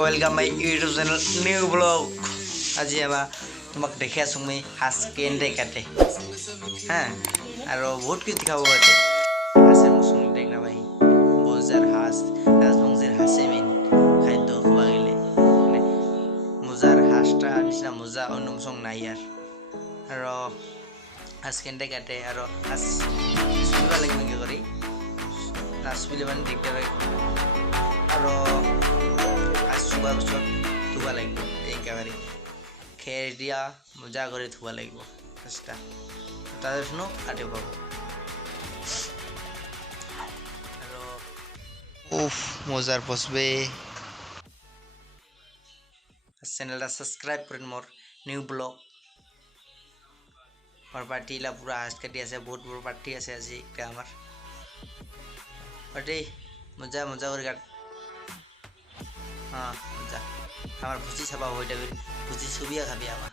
welcome my YouTube channel new blog আজি এবাৰ তোমাক দেখি আছোঁ মই সাজ কেনে কাটে হা আৰু বহুত কিছু দেখাব পাতে আছে মুছুং দেখ না ভাই বজাৰ সাজ ৰাজবংশীৰ হাসে মেইন খাদ্য খোৱা গেলে মানে মোজাৰ হাঁসটা নিচিনা মোজা অন্য মুছুং নাই আৰু সাজ কেনে কাটে আৰু সাজ চুলিব লাগিব কি কৰি নাচ বুলি মানে দিগদাৰ হয় আৰু চুবাৰ পিছত ধুব লাগিব একেবাৰে খেৰ দিয়া মজা কৰি ধুব লাগিব চেষ্টা তাৰপিছত কাটিব পাব আৰু উফ মজাৰ পচবে চেনেলটা সাবস্ক্রাইব করেন মোর নিউ ব্লগ और पार्टीला पूरा हाथ काटी আছে বহুত বড় পার্টি আছে আজি এটা আমার পার্টি মজা মজা করে কাট হ্যাঁ মজা আমার ভুচি ছাপা হইটা ভুচি ছবিয়া খাবি আমার